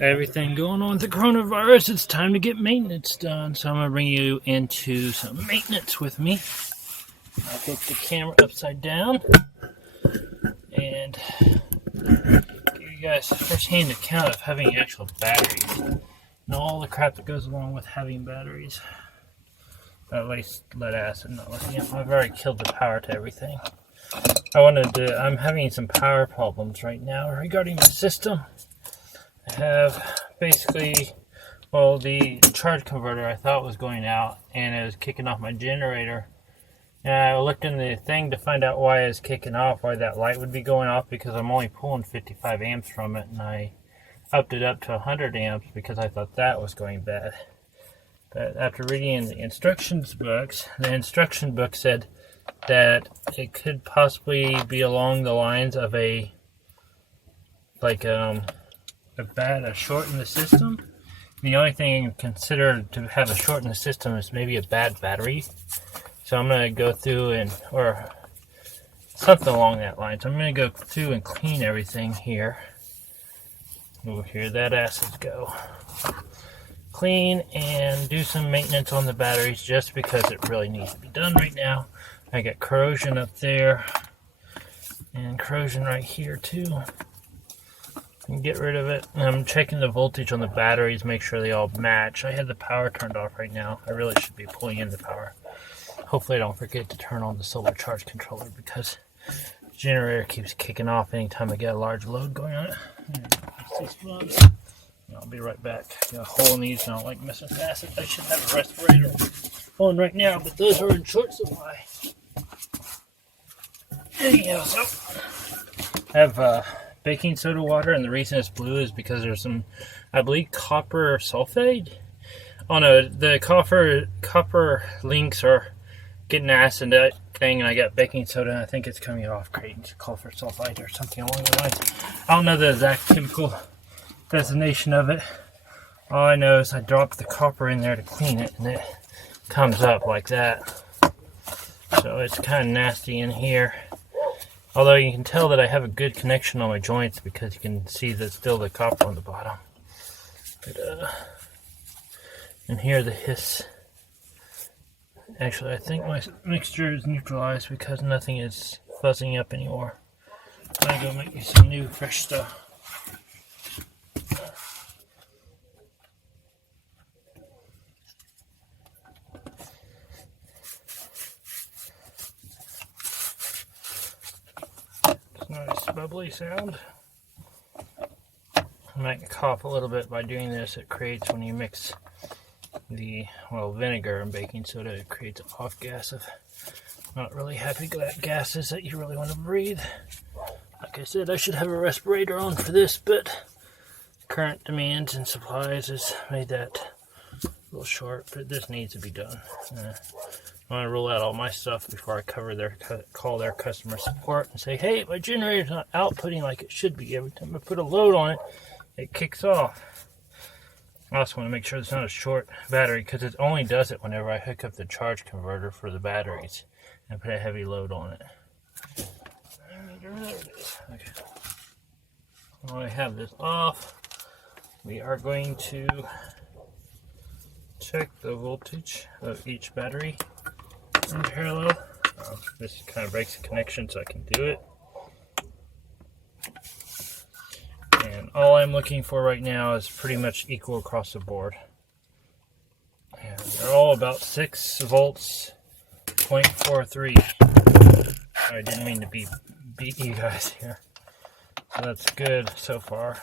Everything going on with the coronavirus, it's time to get maintenance done. So I'm going to bring you into some maintenance with me. I'll put the camera upside down and give you guys a first-hand account of having actual batteries and all the crap that goes along with having batteries. At least lead acid, not lithium. I've already killed the power to everything. I'm having some power problems right now regarding the system. I have basically, the charge converter I thought was going out and it was kicking off my generator. And I looked in the thing to find out why it was kicking off, why that light would be going off, because I'm only pulling 55 amps from it, and I upped it up to 100 amps because I thought that was going bad. But after reading the instructions books, the instruction book said that it could possibly be along the lines of a short in the system. The only thing you can consider to have a short in the system is maybe a bad battery. So I'm going to go through or something along that line. So I'm going to go through and clean everything here. We'll hear that acid go. Clean and do some maintenance on the batteries just because it really needs to be done right now. I got corrosion up there and corrosion right here too. And get rid of it. And I'm checking the voltage on the batteries, make sure they all match. I had the power turned off right now. I really should be pulling in the power. Hopefully I don't forget to turn on the solar charge controller because the generator keeps kicking off anytime I get a large load going on it. I'll be right back. Got a hole in these and I don't like messing with acid. I should have a respirator on right now, but those are in short supply. Anyhow, so I have baking soda water, and the reason it's blue is because there's some, I believe, copper sulfate. Oh no, the copper links are getting acid that thing, and I got baking soda, and I think it's coming off creating copper sulfite or something along the lines. I don't know the exact chemical designation of it. All I know is I dropped the copper in there to clean it, and it comes up like that. So it's kind of nasty in here. Although you can tell that I have a good connection on my joints because you can see there's still the copper on the bottom. But, and here the hiss. Actually, I think my mixture is neutralized because nothing is fuzzing up anymore. I'm gonna go make me some new fresh stuff. Nice bubbly sound. I might cough a little bit by doing this. It creates, when you mix the vinegar and baking soda, it creates an off gas of not really happy gases that you really want to breathe. Like I said, I should have a respirator on for this, but current demands and supplies has made that a little short, but this needs to be done. I want to rule out all my stuff before I call their customer support and say, hey, my generator's not outputting like it should be. Every time I put a load on it, it kicks off. I also want to make sure it's not a short battery because it only does it whenever I hook up the charge converter for the batteries and put a heavy load on it. There it is. Okay. While I have this off, we are going to check the voltage of each battery in parallel. This kind of breaks the connection so I can do it. And all I'm looking for right now is pretty much equal across the board. And they're all about 6 volts, 0.43. I didn't mean to beat you guys here. So that's good so far.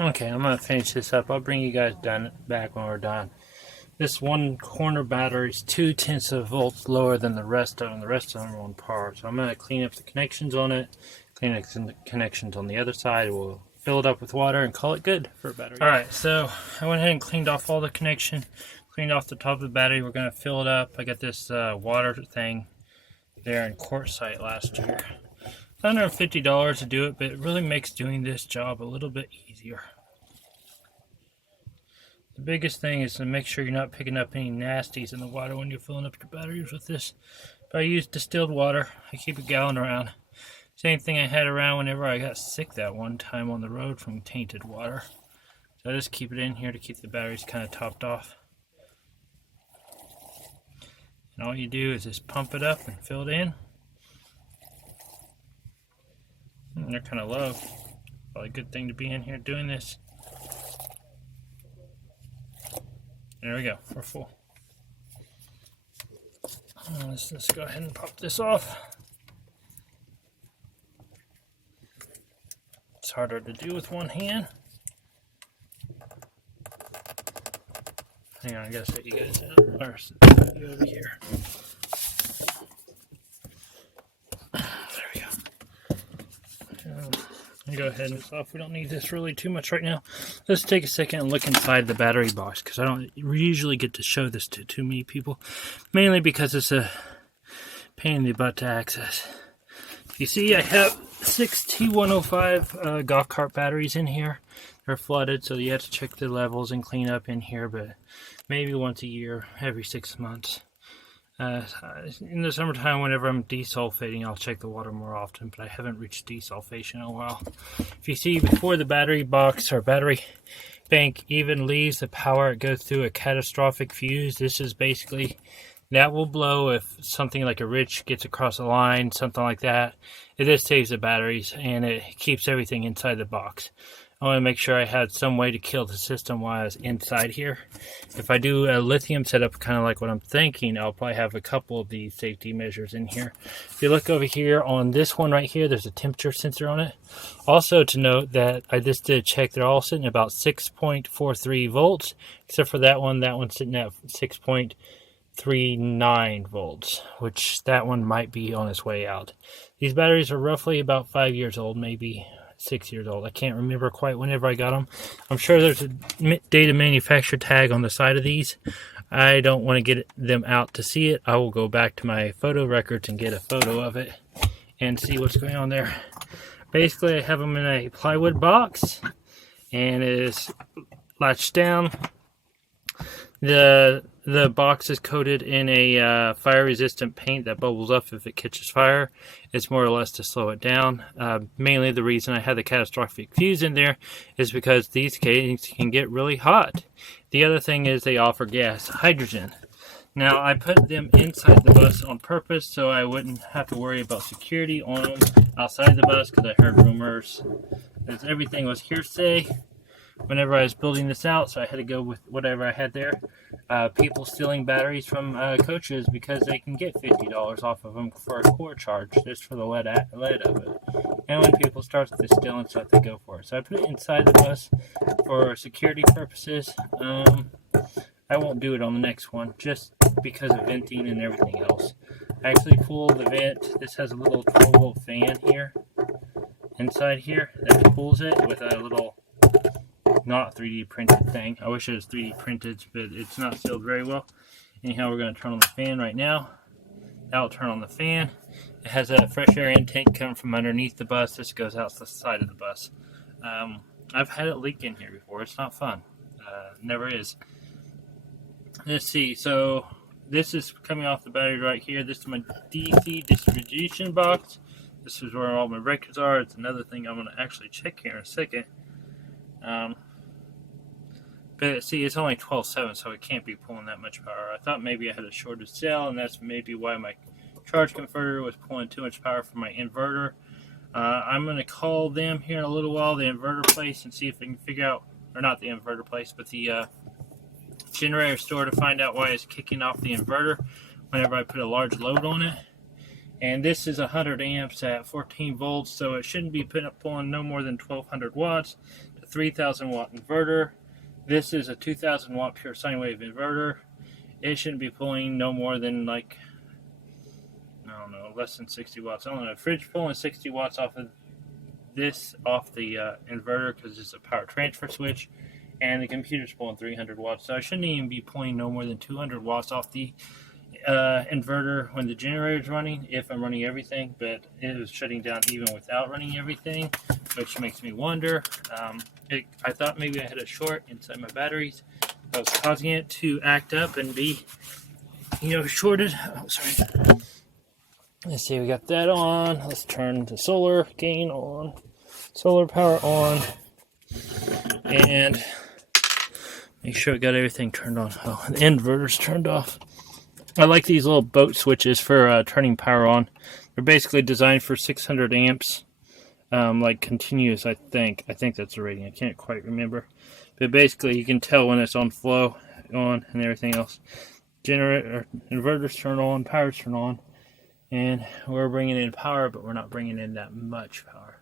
Okay, I'm gonna finish this up. I'll bring you guys back when we're done. This one corner battery is 0.2 of volts lower than the rest of them. The rest of them are on par. So I'm gonna clean up the connections on it, clean up the connections on the other side. We'll fill it up with water and call it good for a battery. All right, so I went ahead and cleaned off all the connection, cleaned off the top of the battery. We're gonna fill it up. I got this water thing there in Quartzsite last year. It's $150 to do it, but it really makes doing this job a little bit easier. The biggest thing is to make sure you're not picking up any nasties in the water when you're filling up your batteries with this. But I use distilled water. I keep a gallon around. Same thing I had around whenever I got sick that one time on the road from tainted water. So I just keep it in here to keep the batteries kind of topped off. And all you do is just pump it up and fill it in. And they're kind of low. Probably a good thing to be in here doing this. There we go, we're full. Let's just go ahead and pop this off. It's harder to do with one hand. Hang on, I gotta set you guys out. Or set you over here. There we go. Go ahead and stop. We don't need this really too much right now. Let's take a second and look inside the battery box, because I don't usually get to show this to too many people, mainly because it's a pain in the butt to access. You see, I have 6 T105 golf cart batteries in here. They're flooded, so you have to check the levels and clean up in here, but maybe once a year, every 6 months. In the summertime, whenever I'm desulfating, I'll check the water more often, but I haven't reached desulfation in a while. If you see, before the battery box or battery bank even leaves the power, it goes through a catastrophic fuse. This is basically, that will blow if something like a ridge gets across the line, something like that. It just saves the batteries, and it keeps everything inside the box. I want to make sure I had some way to kill the system while I was inside here. If I do a lithium setup, kind of like what I'm thinking, I'll probably have a couple of these safety measures in here. If you look over here on this one right here, there's a temperature sensor on it. Also to note that I just did a check, they're all sitting at about 6.43 volts, except for that one's sitting at 6.39 volts, which that one might be on its way out. These batteries are roughly about 5 years old, maybe 6 years old. I can't remember quite whenever I got them. I'm sure there's a date of manufacture tag on the side of these. I don't want to get them out to see it. I will go back to my photo records and get a photo of it and see what's going on there. Basically, I have them in a plywood box, and it is latched down. The box is coated in a fire-resistant paint that bubbles up if it catches fire. It's more or less to slow it down. Mainly the reason I had the catastrophic fuse in there is because these cases can get really hot. The other thing is they offer gas, hydrogen. Now, I put them inside the bus on purpose so I wouldn't have to worry about security on them outside the bus, because I heard rumors that everything was hearsay whenever I was building this out, so I had to go with whatever I had there. People stealing batteries from coaches because they can get $50 off of them for a core charge just for the lead of it. And when people start to steal and stuff, they go for it. So I put it inside the bus for security purposes. I won't do it on the next one just because of venting and everything else. I actually pull the vent. This has a little 12-volt fan here inside here that pulls it with a little not 3D printed thing. I wish it was 3D printed, but it's not sealed very well. Anyhow, we're going to turn on the fan right now. That'll turn on the fan. It has a fresh air intake coming from underneath the bus. This goes out the side of the bus. I've had it leak in here before. It's not fun. Never is. Let's see. So this is coming off the battery right here. This is my DC distribution box. This is where all my records are. It's another thing I'm going to actually check here in a second. But see, it's only 12.7, so it can't be pulling that much power. I thought maybe I had a shorted cell, and that's maybe why my charge converter was pulling too much power from my inverter. I'm going to call them here in a little while, the inverter place, and see if I can figure out, or not the inverter place, but the generator store, to find out why it's kicking off the inverter whenever I put a large load on it. And this is 100 amps at 14 volts, so it shouldn't be pulling no more than 1200 watts to 3,000 watt inverter. This is a 2,000 watt pure sine wave inverter. It shouldn't be pulling no more than like, I don't know, less than 60 watts. I don't know. Fridge pulling 60 watts off of this, off the inverter, because it's a power transfer switch, and the computer's pulling 300 watts. So I shouldn't even be pulling no more than 200 watts off the inverter when the generator's running, if I'm running everything, but it was shutting down even without running everything, which makes me wonder. I thought maybe I had a short inside my batteries that was causing it to act up and be, shorted. Oh, sorry. Let's see, we got that on. Let's turn the solar gain on, solar power on, and make sure I got everything turned on. Oh, the inverter's turned off. I like these little boat switches for turning power on. They're basically designed for 600 amps, like continuous, I think. I think that's the rating. I can't quite remember. But basically, you can tell when it's on flow, on, and everything else. Inverters turn on, power's turn on, and we're bringing in power, but we're not bringing in that much power.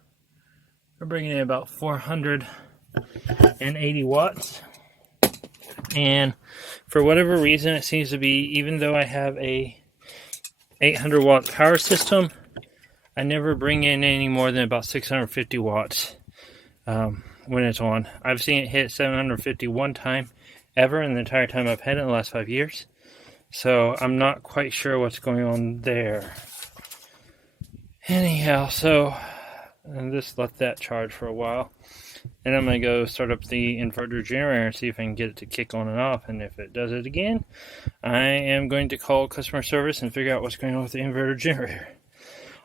We're bringing in about 480 watts. And for whatever reason, it seems to be, even though I have a 800 watt power system, I never bring in any more than about 650 watts when it's on. I've seen it hit 750 one time ever in the entire time I've had it in the last 5 years. So I'm not quite sure what's going on there. Anyhow, so and just let that charge for a while. And I'm going to go start up the inverter generator and see if I can get it to kick on and off. And if it does it again, I am going to call customer service and figure out what's going on with the inverter generator.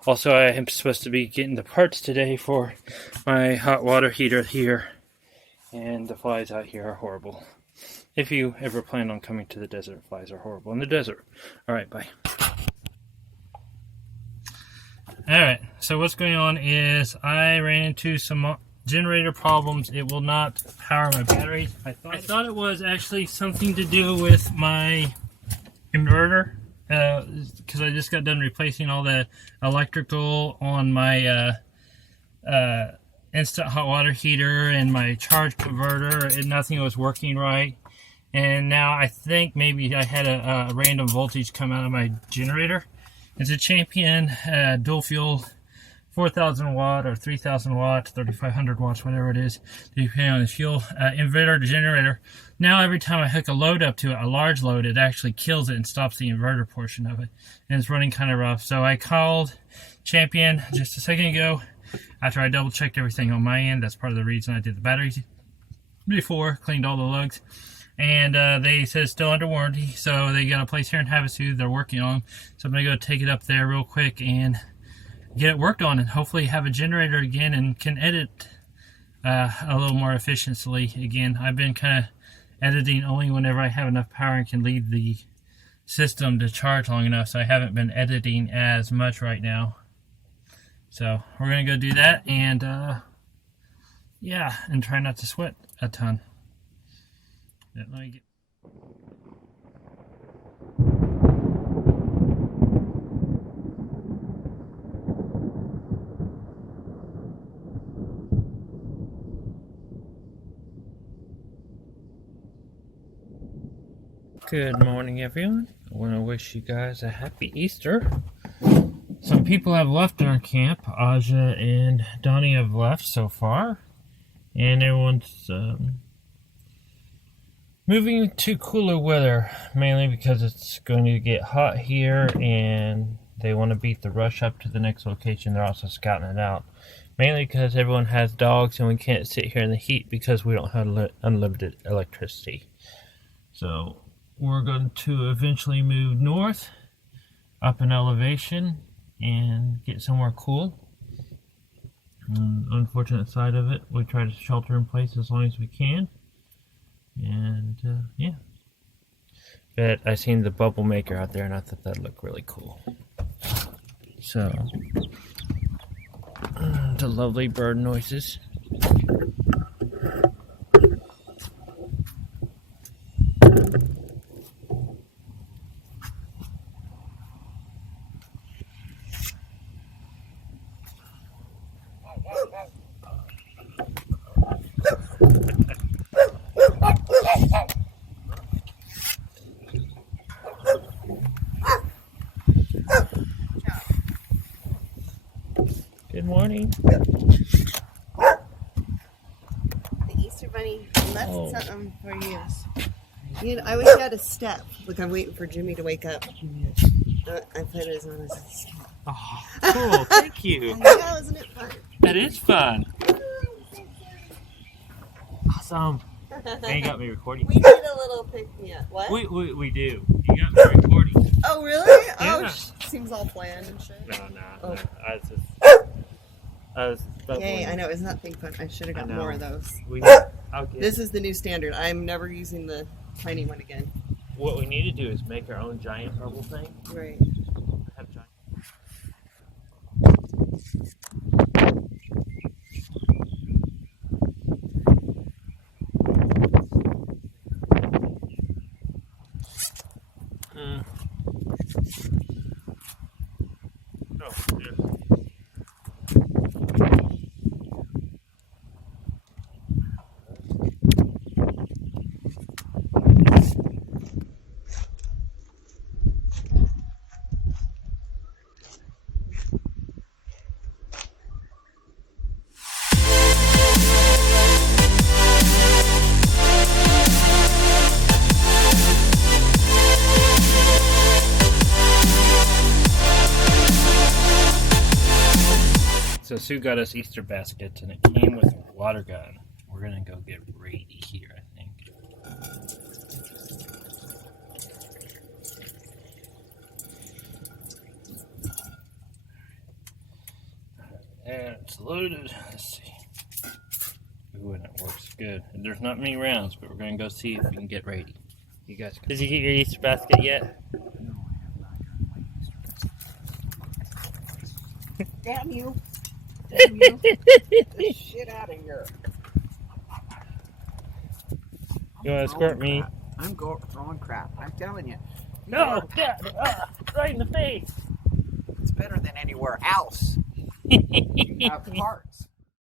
Also, I am supposed to be getting the parts today for my hot water heater here. And the flies out here are horrible. If you ever plan on coming to the desert, flies are horrible in the desert. Alright, bye. Alright, so what's going on is I ran into some generator problems. It will not power my batteries. I thought it was actually something to do with my inverter, because I just got done replacing all the electrical on my instant hot water heater and my charge converter, and nothing was working right. And now I think maybe I had a random voltage come out of my generator. It's a Champion dual fuel 4,000 watt or 3,000 watt, 3,500 watts, whatever it is, depending on the fuel, inverter generator. Now every time I hook a load up to it, a large load, it actually kills it and stops the inverter portion of it. And it's running kind of rough. So I called Champion just a second ago after I double checked everything on my end. That's part of the reason I did the batteries before, cleaned all the lugs. And they said it's still under warranty, so they got a place here in Havasu they're working on. So I'm going to go take it up there real quick and get it worked on, and hopefully have a generator again and can edit a little more efficiently again. I've been kind of editing only whenever I have enough power and can leave the system to charge long enough, so I haven't been editing as much right now. So we're going to go do that, and yeah, and try not to sweat a ton. Let me get... Good morning, everyone. I want to wish you guys a happy Easter. Some people have left our camp. Aja and Donnie have left so far. And everyone's moving to cooler weather, mainly because it's going to get hot here and they want to beat the rush up to the next location. They're also scouting it out. Mainly because everyone has dogs and we can't sit here in the heat because we don't have unlimited electricity. So we're going to eventually move north, up in elevation, and get somewhere cool. Unfortunate side of it, we try to shelter in place as long as we can. And yeah. But I seen the bubble maker out there and I thought that looked really cool. So, the lovely bird noises. morning. The Easter Bunny left something for you. You know, I wish I had a step. Look, I'm waiting for Jimmy to wake up. I put it on his step. Oh, cool. Thank you. Yeah, wasn't it fun? That is fun. Awesome. And you got me recording. We did a little pick-me-up. What? We do. You got me recording. Oh, really? Yeah. Oh, seems all planned and shit. No. I was Yay, I know. Isn't that thing fun? I should have got more of those. This is the new standard. I'm never using the tiny one again. What we need to do is make our own giant bubble thing. Right. Have giant. So Sue got us Easter baskets, and it came with a water gun. We're gonna go get Brady here, I think. And it's loaded. Let's see. Ooh, and it works good. And there's not many rounds, but we're gonna go see if we can get Brady. You guys. Did you get your Easter basket yet? No, I have not gotten my Easter basket. Damn you! Damn you! Get the shit out of here! You want to escort me? I'm throwing crap. I'm telling you. No, Dad! Right in the face! It's better than anywhere else. You have parts.